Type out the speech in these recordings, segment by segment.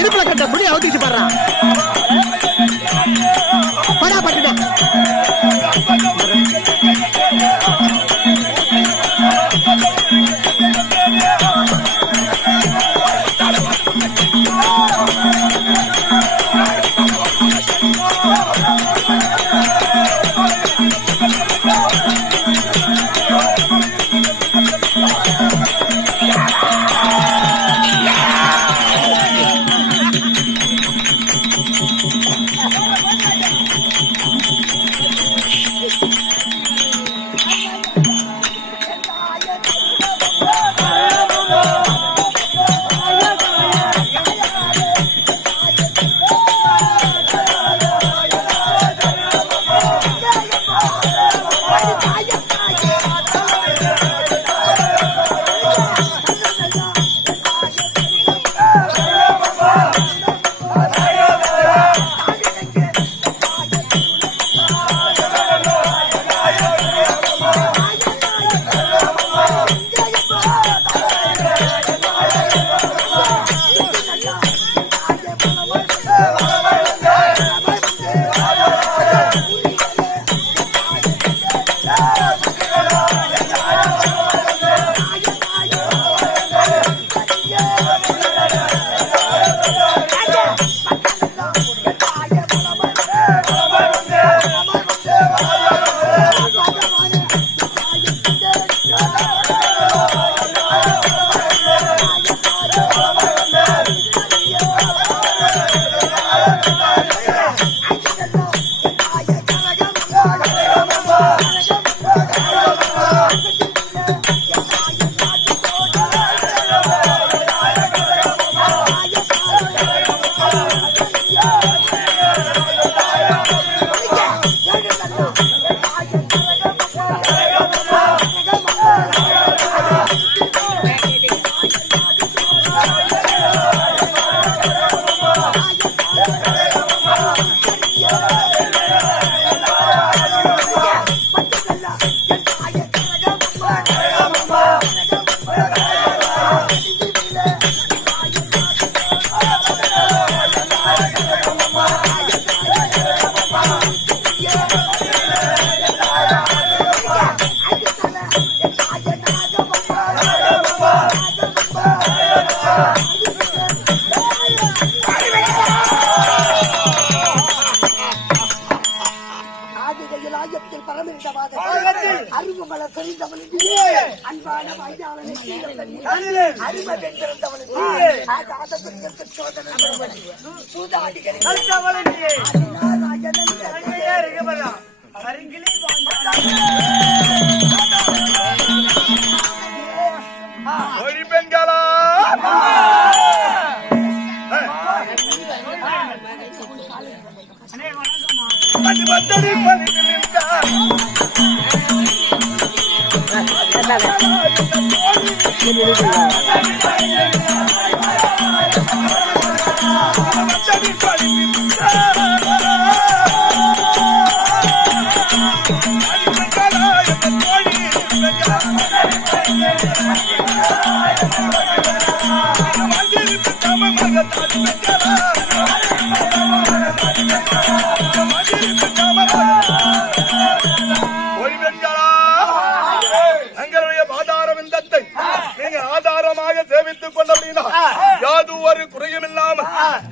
இருப்புல கட்ட புடி அவுத்திச்சு பாடுறான் படா பட்டுடா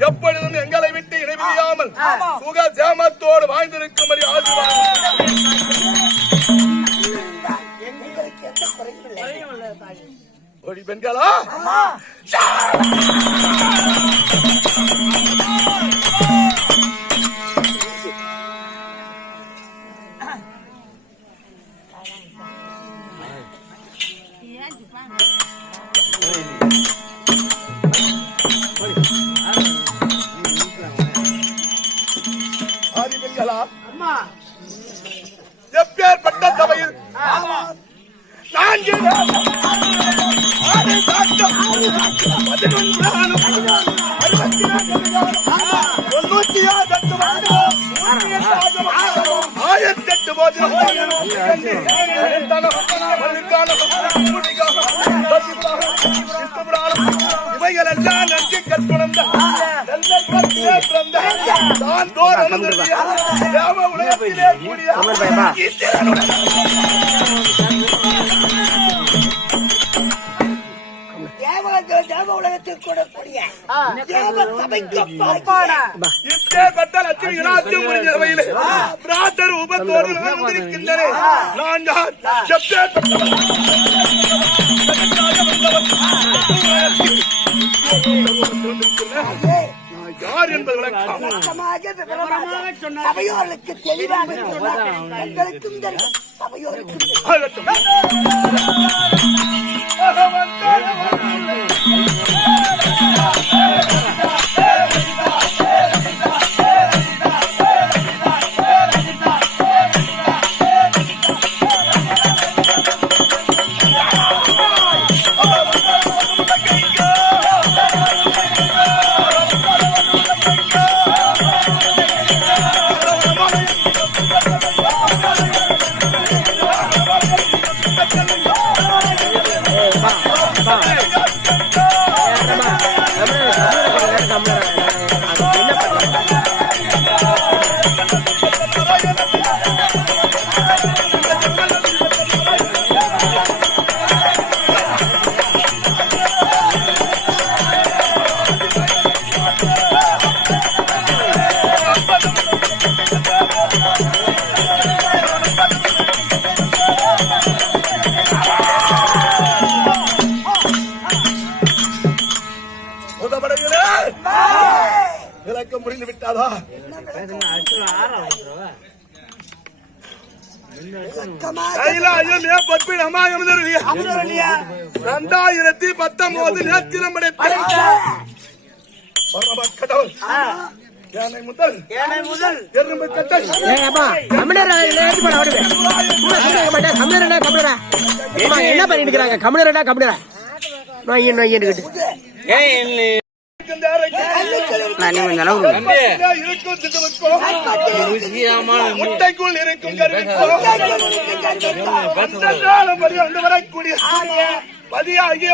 எப்பொழுதும் எங்களை விட்டு இடைவியாமல் சுக சேமத்தோடு வாழ்ந்திருக்கும்படி ஆசீர்வாதம். பெண்களா ஆதி பெண்களா எப்பேற்பட்ட சபையில் நான்கு ஆயிரத்தெட்டு இவைகள் எல்லாம் நன்றி கற்புணர்ந்த தான் தோறும் உலகத்திலே கூடிய தேவ உலகத்தில் கூடக்கூடிய தேவ சபைக்கு இப்பேற்பட்ட லட்சுமி இனாத்தியம் முடிஞ்ச வகையில் பிரார்த்தர் உபத்தோடு நான் வந்திருக்கின்றேன். நான் யார்? எப்பேற்பட்டவன்? நான் யார் என்பது விளக்கம் சபையோர்களுக்கு தெளிவாக எங்களுக்கும் தெரியும், சபையோருக்கும் தெரியும். விளக்கம் முடிந்து விட்டாதா? கைலாயம் பற்பின் அமாயம் 2019 நேத்திரம் கடவுள் யானை முதல் எறும்பு கட்டை என்ன பண்ணிட்டு இருக்காங்க? கம்மிடா கம்மிடா முட்டைக்குள் இருக்கும் வரக்கூடிய பதியாகிய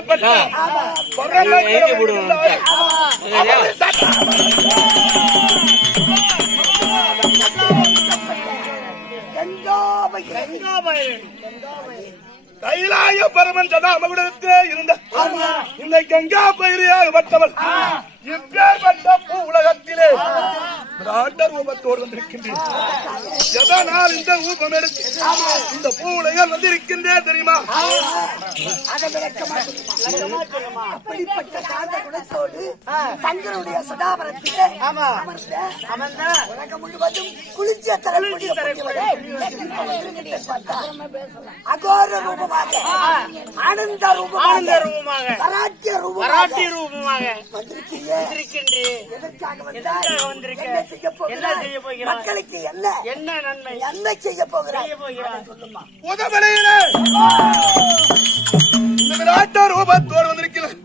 கைலாய பரமன் சதாமகுடத்தே இருந்த இந்த கங்கா பயிரியாகப்பட்டவள் இப்பேற்பட்ட பூ உலகத்திலே ரூபத்தோடு வந்திருக்கின்றேன். எதனால் இந்த ரூபம் எடுத்து இந்த பூ உலகம் வந்திருக்கின்றேன் தெரியுமா? அப்படிப்பட்ட சாந்த குணத்தோடு சங்கருடைய சதாபரத்திலே உலகம் முழுவதும் குளிர்ச்சிய தரக்கூடிய அகோர ரூபமாக, ஆனந்த ரூபமாக, பராட்டிய ரூபமாக வந்திருக்கின்றேன். எதற்காக வந்திருக்க? என்ன செய்ய போகிறார்? மக்களுக்கு என்ன நன்மை, என்ன செய்ய போகிறார்? உதவலையிலே இந்த விராட்ட ரூபத்தோடு வந்திருக்கிறேன்.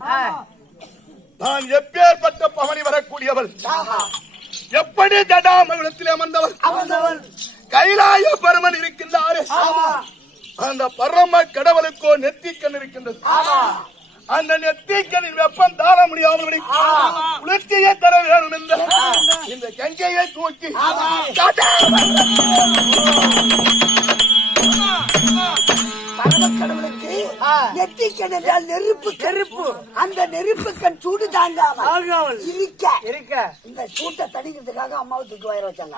நான் எப்பேற்பட்ட பவனி வரக்கூடியவள், எப்படி ஜடாமகுடத்திலே அமர்ந்தவள், கைலாய பரமன் இருக்கின்றாரே அந்த பரம கடவுளுக்கோ நெத்திக்கண் இருக்கின்றது. அந்த நெத்திக்கனின் வெப்பம் தாழ முடியாமல் குளிர்ச்சியை தர வேணும் என்ற இந்த கங்கையை தூக்கி பரமக்கடவுளுக்கு நெத்திக்கண் என்றால் நெருப்பு. அந்த நெருப்பு கண் சூடு தாங்காமல் இருக்க இந்த சூட்டை தணிக்கிறதுக்காக அம்மாவை தூக்கி வயிறு வச்சாங்க.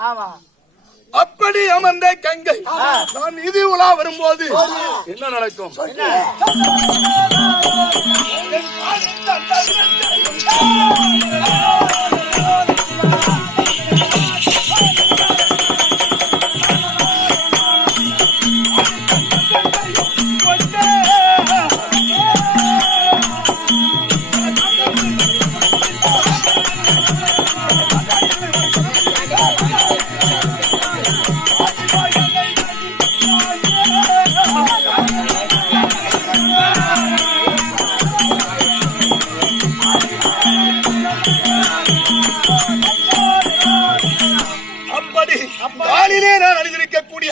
அப்படி அமர்ந்த கங்கை நான் நிதி உலா வரும்போது என்ன நடக்கும்? காலிலே நான் அணிந்திருக்கக்கூடிய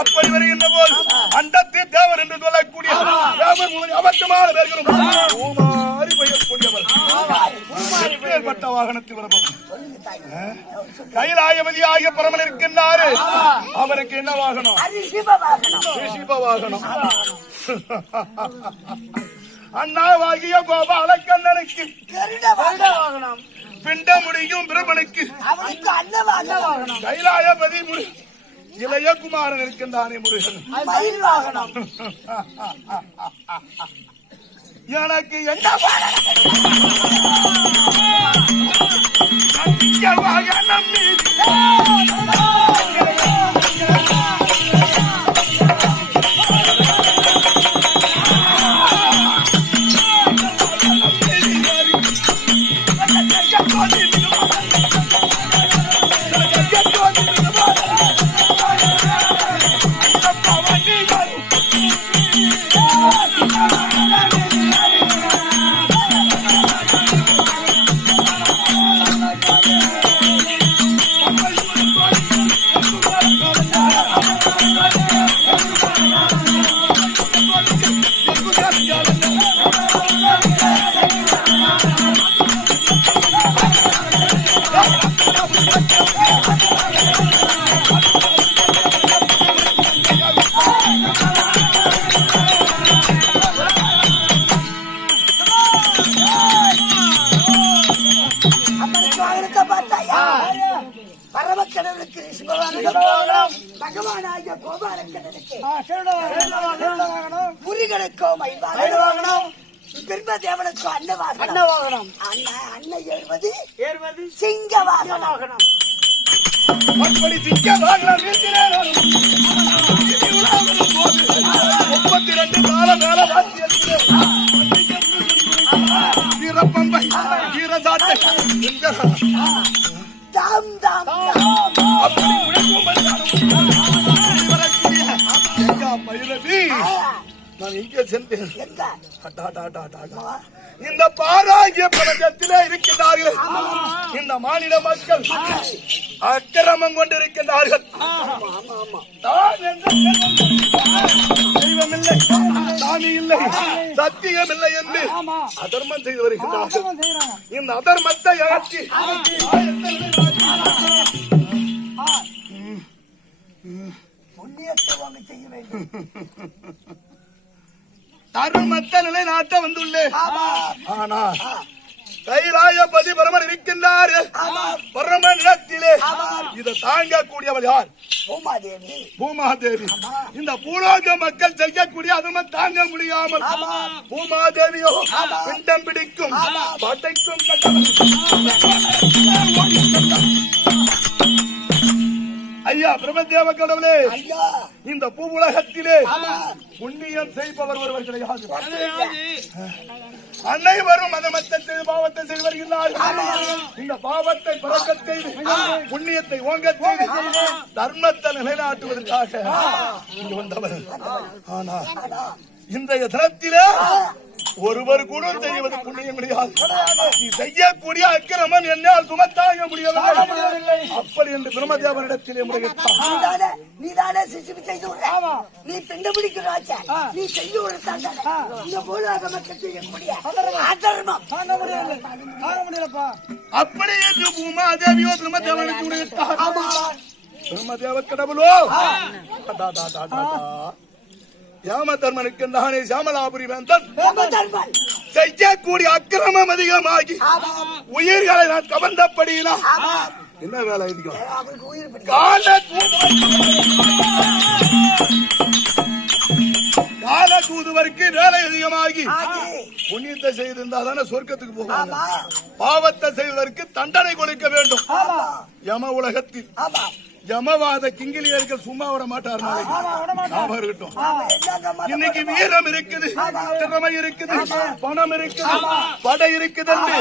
அப்படி வருகின்ற போது அண்டத்தில் தேவர் என்று சொல்லக்கூடிய அபத்தமான பேர்களும் ஏற்பட்ட வாகனத்தில் வரப்போம் கைலாயபதி ஆகிய பரமன் இருக்கின்றாரு. அவருக்கு என்ன வாகனம்? ரிஷிப வாகனம். அண்ணாவாகிய கோபால கண்ணனுக்கு பிண்ட முடியும் பிரமனுக்கு கைலாயபதி இளையகுமாரன் இருக்கின்றானே முருகன். எனக்கு என்ன வாகனம் பரமக்கடவுளுக்கு பகவானாகிய கோபாலக்கடனுக்கு முருகனுக்கோ மயில்வாகனம் பிரம்மதேவனுக்கோ அன்னவாகனம் அன்னை ஏறுவது சிங்க வாகனம். அப்படி சிங்க வாகனம் 32 கால வீரப்பம்பை வீரசாட்டை நான் இங்கே சென்றேன். இந்த பாராகிய பிரபஞ்சத்திலே இருக்கின்றார்கள். இந்த மாநில மக்கள் அக்கிரமம் கொண்டிருக்கின்றார்கள். தெய்வமில்லை, சாமி இல்லை, சத்தியம் இல்லை என்று அதர்மம் செய்து வருகின்றார்கள். இந்த அதர்மத்தை அகற்றி செய்ய வேண்டும். தர்மத்தை நிலைநாட்ட வந்துள்ளேன். ஆனா கைலாயபதி பரமன் இருக்கின்றார். பரமனிடத்திலே இதை தாங்கக்கூடியவர் யார்? பூமாதேவி. இந்த பூலோக மக்கள் செய்யக்கூடிய அதர்மம் தாங்க முடியாமல் பூமாதேவியோ பிண்டம் பிடிக்கும் படைக்கும் ஐயா பிரம்மதேவ கடவுளே, இந்த பூ உலகத்திலே புண்ணியம் செய்பவர் ஒருவர் கிடையாது. அனைவரும் அதர்மத்தை செய்து பாவத்தை செய்து வருகிறார்கள். இந்த பாவத்தை பறக்க செய்து புண்ணியத்தை ஓங்க செய்து தர்மத்தை நிலைநாட்டுவதற்காக இங்கு வந்தவர். ஆனா இன்றைய தினத்திலே ஒருவர் கூட செய்வது புண்ணியம் கிடையாது. நீ செய்யக்கூடிய அக்கிரமம் என்னால் சுமத்தாங்க முடியவில்லை. அப்படி என்று பிரம்மதேவனிடத்திலே முறையிட்டார். நீதானே சிசுவி செய்து நீ பிண்ட பிடிக்கிறாச்ச நீ செய்து கொடுத்தாங்க. இந்த பூலோக மக்கள் செய்யக்கூடிய அதர்மம் அப்படி என்று பூமாதேவியோ பிரம்மதேவனுக்கு முறையிட்டார். பிரம்மதேவ கடவுளோ யமதர்மனுக்கு நானே சாமலாபுரி வேந்தன் யமதர்மன். செய்யக்கூடிய அக்கிரமம் அதிகமாகி ஆமாம். உயிர்களை நான் கவர்ந்தபடினா ஆமாம். என்ன வேலை அதிகம்? அவருக்கு உயிர் பிடிக்கும். கால தூதுவருக்கு வேலை அதிகமாகி ஆகி. புண்ணியத்தை செய்திருந்தா தானே சொர்க்கத்துக்கு போவாங்க. ஆமா. பாவத்தை செய்வதற்கு தண்டனை கொடுக்க வேண்டும். ஆமா. யம உலகத்தில் ஆமா. யமவாத கிங்கிலியர்கள் சும்மா விட மாட்டார். ஞாபகம் இருக்கட்டும். ஆமா. என்னங்க மதம் இன்னைக்கு வீரம் இருக்குது, திறமை இருக்குது, பணம் இருக்குது, படை இருக்குது என்று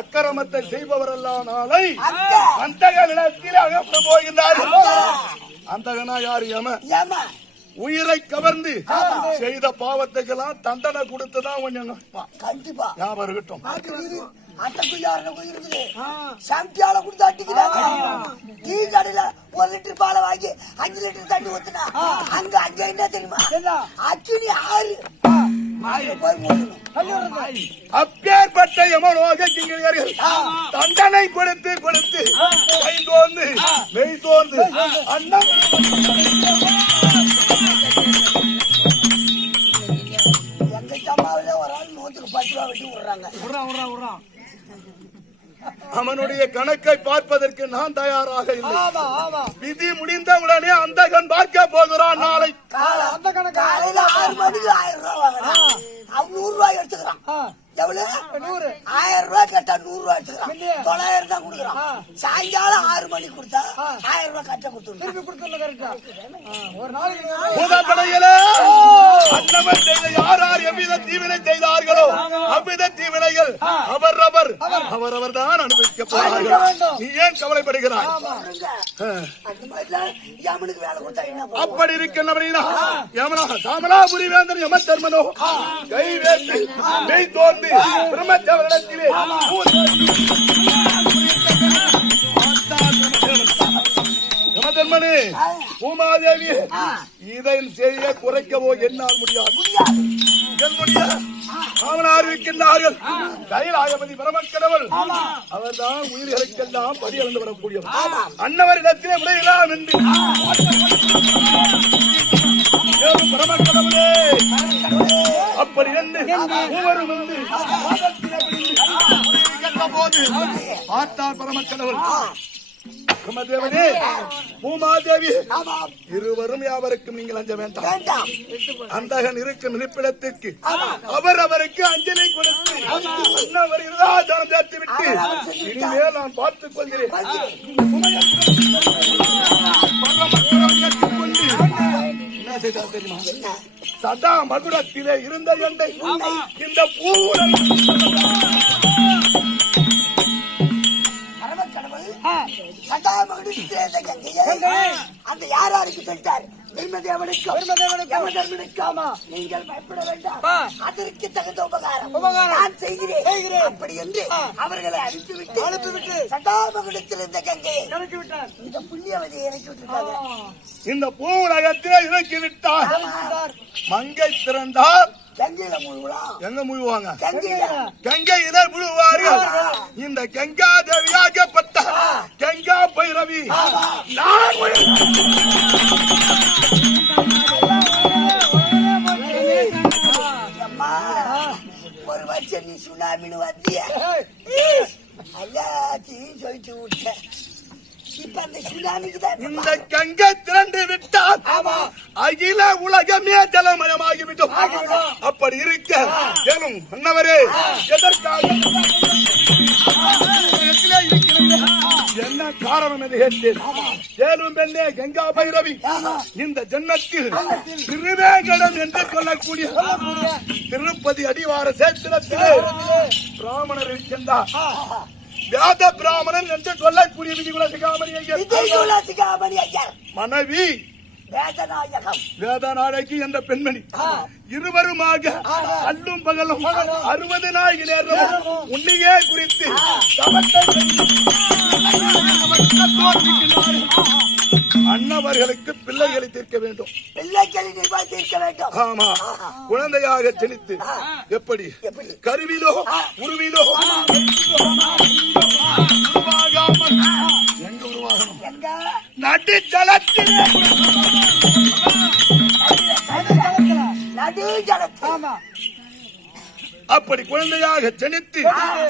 அக்கிரமத்தை செய்பவரெல்லாம் நாளை அந்தகனிடத்தில் அகப்பட போகின்றார்கள். அந்தகனா யார்? யம. யம. உயிரை கவர்ந்து செய்த பாவத்துக்கெல்லாம் தண்டனை கொடுத்துதான் கொஞ்சம் கண்டிப்பா. ஞாபகம் இருக்கட்டும். சாம்பியால கொடுத்து அடிக்கிறாங்க. டீ கடையில 1 லிட்டர் பாலை வாங்கி 5 லிட்டர் தண்ணி ஊத்துனா அங்க என்ன தெரியுமா? அச்சுனி 6 போய் மூடணும். அப்பேற்பட்ட யமலோக கிங்கிலியர்கள் தண்டனை கொடுத்து கொடுத்து கை தோர்ந்து மெய் தோர்ந்து அண்ணன் எங்க சம்மாவில ஒரு ஆள் 110 ரூபா வெட்டி விடுறாங்க. அவனுடைய கணக்கை பார்ப்பதற்கு நான் தயாராக இல்லை. விதி முடிந்தவுடனே அந்தகன் பார்க்க போகிறான். நாளை காலையில 6 மணிக்கு 1000 ரூபாய் வாங்குறான். அவன் 100 ரூபாய் எடுத்துக்கிறான். எவ்வளவு? 1000 ரூபாய் கேட்டா 100 ரூபாய் எடுத்துக்கிறான். 900 தான் கொடுக்குறான். சாயங்காலம் 6 மணிக்கு கொடுத்தா 1000 ரூபாய் கட்ட முதற்படையிலே அன்னவர் செய்த யார் யார் எவ்வித தீவினை செய்தார்களோ அவ்வித தீவினைகள் அவரவர் தான் அனுபவிக்க போகிறார்கள். நீ ஏன் கவலைப்படுகிறாய்? யமனுக்கு வேலை கொடுத்தா என்ன? அப்படி இருக்கின்றபடினா யமனா சாமலாபுரி வேந்தன் யமதர்மனோ கை வேந்து மெய் தோர்ந்து பிரம்மதேவரிடத்திலே யமதர்மனே பூமாதேவி இதை செய்ய குறைக்கவோ என்னால் முடியாது. என்னுடைய மாமனார் இருக்கின்றார்கள் கைலாயபதி பரமக்கடவுள். அவர்தான் உயிர்களுக்கெல்லாம் படியளந்து வரக்கூடியவர். அன்னவரிடத்திலே விடையலாம் என்று பரமக்கடவுளே அப்படி என்று மூவரும் வந்து போது பார்த்தார் பரமக்கடவுள். பிரம்மதேவனே பூமாதேவி இருவரும் யாவருக்கும் நீங்கள் அஞ்ச வேண்டாம். அந்தகன் இருக்கும் இருப்பிடத்திற்கு அவருக்கு அஞ்சலி கொடுத்து அன்னவர் இருதாதாரம் சேர்த்து விட்டு இனிமேல் நான் பார்த்துக் கொள்கிறேன். என்ன செய்தார் தெரியுமா? சதா மகுடத்திலே இருந்த எண்டை இந்த பூவுடன் அந்த யாராருக்கு சொல்லிட்டார்? நீங்கள் பயப்பட வேண்டாம். அதற்கு தகுந்த உபகாரம் நான் செய்கிறேன். அப்படி என்று அவர்களை அனுப்பிவிட்டு சதாமகுடத்தில் இருந்த கங்கையை இந்த புண்ணியவதியை இறக்கி விட்டுருக்காங்க. இந்த பூவுலகத்திலே இறக்கி விட்டார். மங்கை திறந்தார். கங்கையில முழுவலாம். எங்க முழுவாங்க? கங்கை இதை முழுவார்கள். இந்த கங்கா தேவியாகப்பட்ட கங்கா பைரவி நான் ஒரு வருஷம் நீ சுனாமின்னு வந்திய எல்லாத்தையும் சொல்லிட்டு விட்ட. இப்ப அந்த சுனாமிக்கு தான் இந்த கங்கை திரண்டு விட்டால் அகில உலகமே ஜலமயமாகிவிடும். அப்படி இருக்க ஏனும் அன்னவரே எதற்காக என்ன காரணம் என்று கேட்டேன். ஏனும் பெண்ணே கங்கா பைரவி இந்த ஜன்னத்தில் திருவேங்கடம் என்று சொல்லக்கூடிய திருப்பதி அடிவார சேத்திரத்திலே பிராமணர் இருக்கின்றார். வேத பிராமணன் என்று சொல்லக்கூடிய விதிகுல சிகாமணி ஐயர் மனைவி வேதநாயகி என்ற பெண்மணி இருவருமாக அல்லும் பகலும் 60 நாள் நேரம் உன்னையே குறித்து அன்னவர்களுக்கு பிள்ளைகளை தீர்க்க வேண்டும். ஆமா, குழந்தையாக செலுத்து. எப்படி? கருவிலோ உருவிலோ உருவாகாமல் எங்க உருவாகணும்? நடுத்தளத்தில் ஜலத்தில் ஆமா அப்படி குழந்தையாக ஜனித்து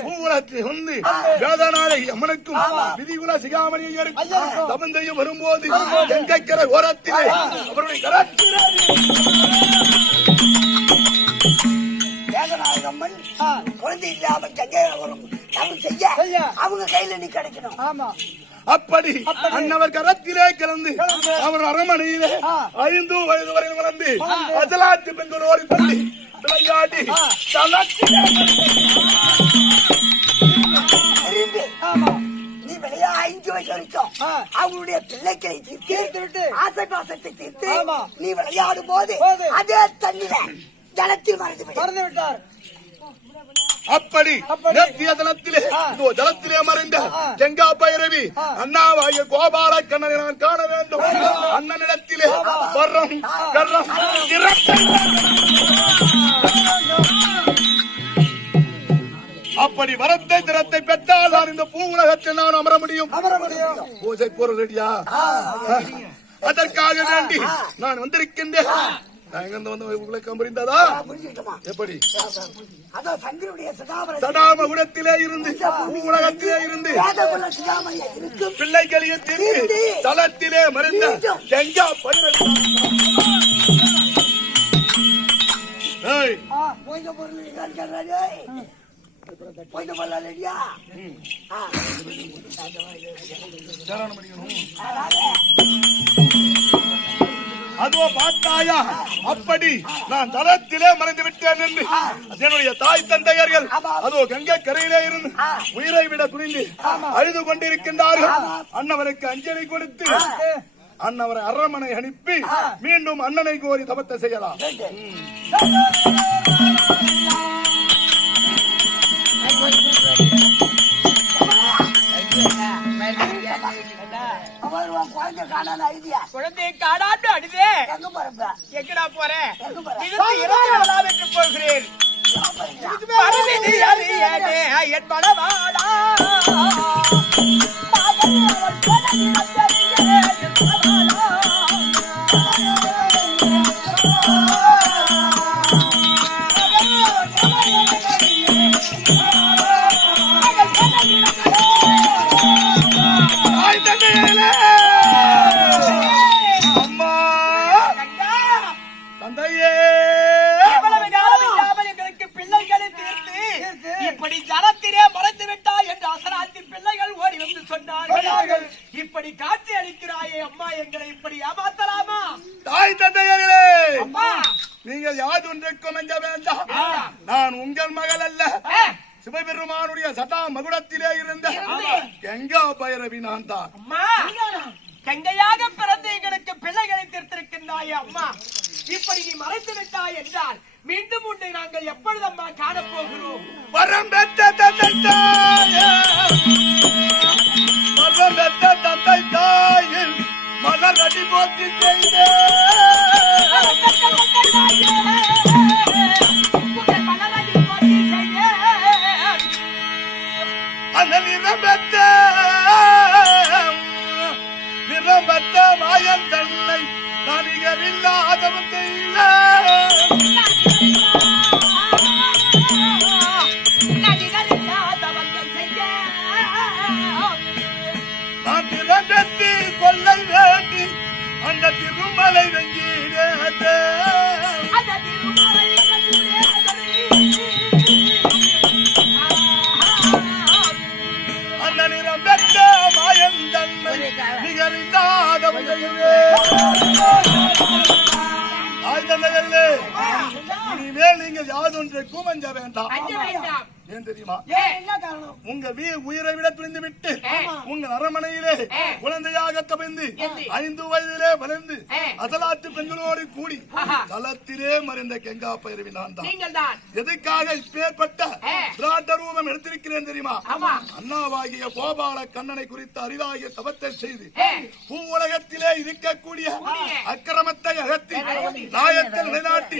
பூவுலகத்தில் வந்து வேதனாலை அம்மனுக்கும் விதிகுல சிகாமணியருக்கும் தமந்தையும் வரும்போது கங்கைக்கரை ஓரத்திலே அவருடைய கரத்திலே வேதநாயகம்மன் குழந்தை இல்லாமல் கங்கை வரும் தவம் செய்ய அவங்க கையில நீ கிடைக்கணும். ஆமா அப்படி அன்னவர் கரத்திலே கலந்து அவர் அரமனையிலே 5 வயது வரையில் வளர்ந்து அஜலாத்து பெண்களோடு தள்ளி விளையாடி நீ விளையா 5 வயசு வரைக்கும் அவங்களுடைய பிள்ளைகளை தீர்த்து ஆசை பாசத்தை தீர்த்து நீ விளையாடும் போது அதே தண்ணில ஜலத்தில் மறந்து விட்டார். அப்படி நேத்திய தலத்திலே இதோ ஜலத்திலே மறைந்த கங்கா பைரவி அண்ணாவாகிய கோபால கண்ணனை நான் காண வேண்டும். அண்ணனிடத்திலே வர்றம் கர்றம் அப்படி வரத்தை திறத்தை பெற்றால் நான் இந்த பூ உலகத்தில் நான் அமர முடியும். பூஜை பொருள் ரெடியா? அதற்காக வேண்டி நான் வந்திருக்கின்றேன். எப்படி சடாமகுடத்திலே இருந்து உலகத்திலே இருந்து பிள்ளைகளிய தீர்த்து தலத்திலே மறைந்த கங்கா அதோ பார்த்தாயா? அப்படி நான் தலத்திலே மறைந்து விட்டேன் என்று என்னுடைய தாய் தந்தையர்கள் அதோ கங்கை கரையிலே இருந்து உயிரை விட துணிந்து அழுது கொண்டிருக்கின்றார்கள். அண்ணவருக்கு அஞ்சலி கொடுத்து அண்ணவரை அரண்மனை அனுப்பி மீண்டும் அண்ணனை கோரி தபத்தை செய்யலாம். குழந்தையை காணாண்டு அடிதே எங்கடா போறேன் என்று போகிறேன். என் மனவாடா இப்படி ஜலத்திலே மறைந்து விட்டாய் என்று அசராத்தின் பிள்ளைகள் ஓடி வந்து சொன்னார்கள். இப்படி காட்சி அளிக்கிறாயே அம்மா, எங்களை இப்படி ஏமாத்தலாமா? தாய் தந்தையர்களே, அம்மா நீங்கள் யாது ஒன்றுக்கும் அஞ்ச வேண்டாம். நான் உங்கள் மகள் அல்ல, சிவபெருமானுடைய சட்டா மகுடத்திலே இருந்த கங்கா பைரவி நான் தான். அம்மா, கங்கையாக பிறந்த எங்களுக்கு பிள்ளைகளை தீர்த்திருக்கின்றாயே அம்மா, இப்படி நீ மறைத்து விட்டாய் என்றால் மீண்டும் உன்னை நாங்கள் எப்பொழுது அம்மா காணப்போகிறோம்? வரம் பெற்ற தந்தை தாயே, வரம் பெற்ற தந்தை தாயில் மலர் அடி போற்றி செய்தே அந்த நிறம்பெற்ற மாயன் தன்னை நடிகரில்லாதவன் செய்த நான் திறந்தெத்தி கொள்ளை வேண்டி அந்த திருமலை வெங்கீரே அந்த நிறம் பெற்ற மாயன் தன்மை நிகரில்லாதவன் இனிமேல் நீங்கள் யாதொன்றைக்கும் அஞ்ச வேண்டாம். ஏன் தெரியுமா? உங்க உயிரை விட துணிந்து விட்டு உங்கள் அரண்மனையிலே குழந்தையாக கவிழ்ந்து 5 வயதிலே வளர்ந்து அசலாத்து பெண்களோடு கூடி தலத்திலே மறைந்த கங்கா பைரவி நான் தான். எதுக்காக இப்பேற்பட்ட பிராட்ட ரூபம் எடுத்திருக்கிறேன் தெரியுமா? அண்ணாவாகிய கோபால கண்ணனை குறித்த அரிதாகிய தவத்தை செய்து பூ உலகத்திலே இருக்கக்கூடிய அக்கிரமத்தை அகற்றி நாயத்தை நிலைநாட்டி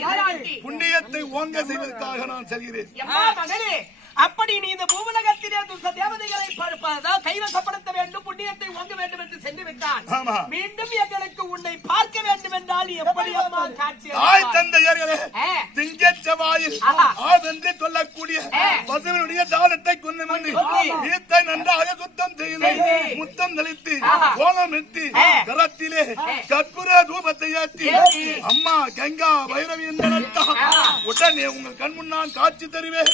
புண்ணியத்தை ஓங்க செய்வதற்காக நான் செல்கிறேன். அப்படி நீ இந்த பூவுலகத்திலே துஷ்ட தேவதைகளை கைவசப்படுத்த வேண்டும், புண்ணியத்தை ஓங்க வேண்டும் என்று சென்று விட்டான். மீண்டும் எங்களுக்கு உன்னை பார்க்க வேண்டும் என்றால் எப்படி அம்மா காட்சி தந்தையர்களே, திங்க செவ்வாயில் ஆவென்று சொல்லக்கூடிய பசுவினுடைய தாளத்தை கொண்டு வந்து வீட்டை நன்றாக சுத்தம் செய்து முத்தம் தெளித்து கோலம் இட்டு கரத்திலே கற்பூர தூபத்தை ஏற்றி அம்மா கங்கா பைரவி என்ற உடனே உங்கள் கண் முன்னால் காட்சி தருவேன்.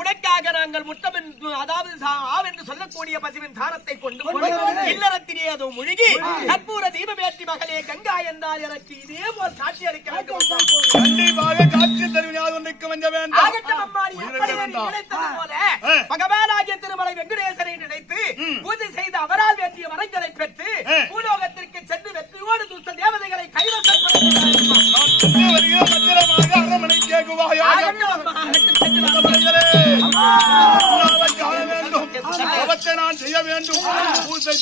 உனக்காக நாங்கள் முத்தம் அதாவது ஆவென்று சொல்லக்கூடிய பசுவின் தாரத்தை கொண்டு இல்லறத்திலே அது முழுகி கற்பூர தீபமேற்றி மகளே கங்கா என்றால் எனக்கு இதே போல் காட்சி அளிக்க வேண்டும். கண்டிப்பாக காட்சி தருவினால் ஒன்றுக்கு வந்த வேண்டும். ஆகட்டும் அம்மாடி, அப்படியே நினைத்தது போல பகவானாகிய திருமலை வெங்கடேசரை நினைத்து பூஜை செய்து அவரால் வேண்டிய வரங்களை பெற்று பூலோகத்திற்கு சென்று வெற்றியோடு துஷ்ட தேவதைகளை அரண்மனை கேகுவாயா நான் செய்ய வேண்டும். பூசை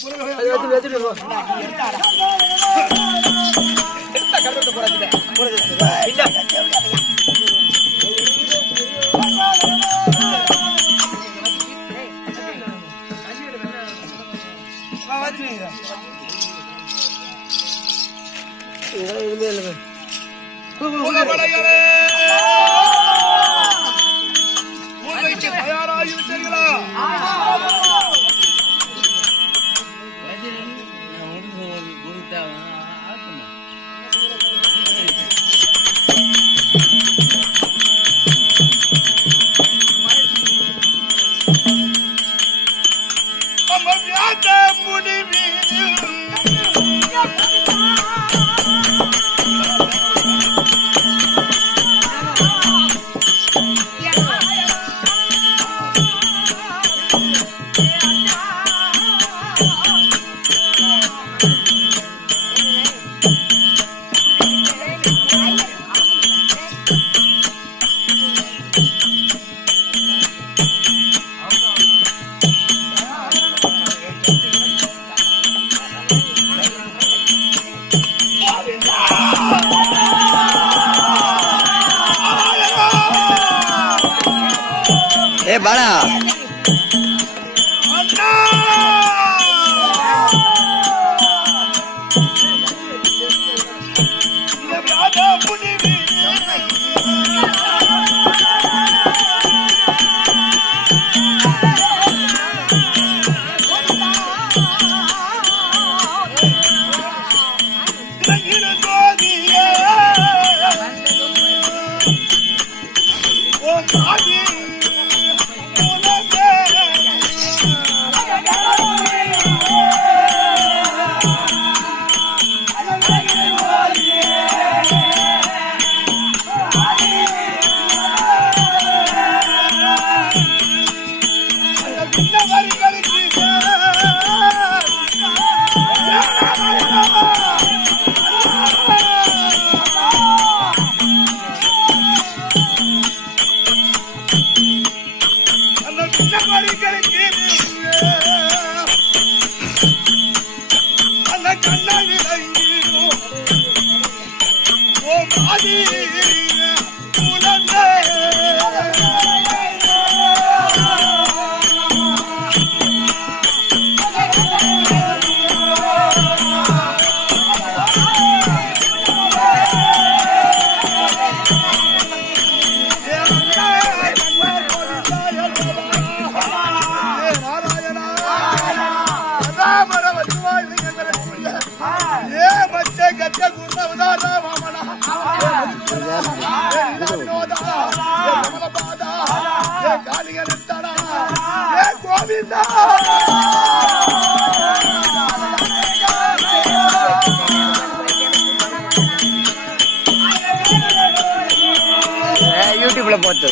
பூஜைக்கு தயாராகிவிட்டீர்களா? பாடா யூடியூப்ல போட்டு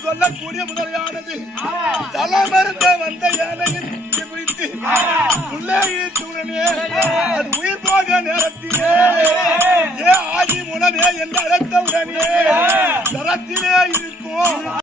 சொல்லக்கூடிய முதலையானது தலமருந்த வந்த யானையின் குறித்து உள்ளே இழுத்துடனே அது உயிர் போக நேரத்திலே ஆதி மூலமே என்று அழைத்தவுடனே தரத்திலே இருக்கும்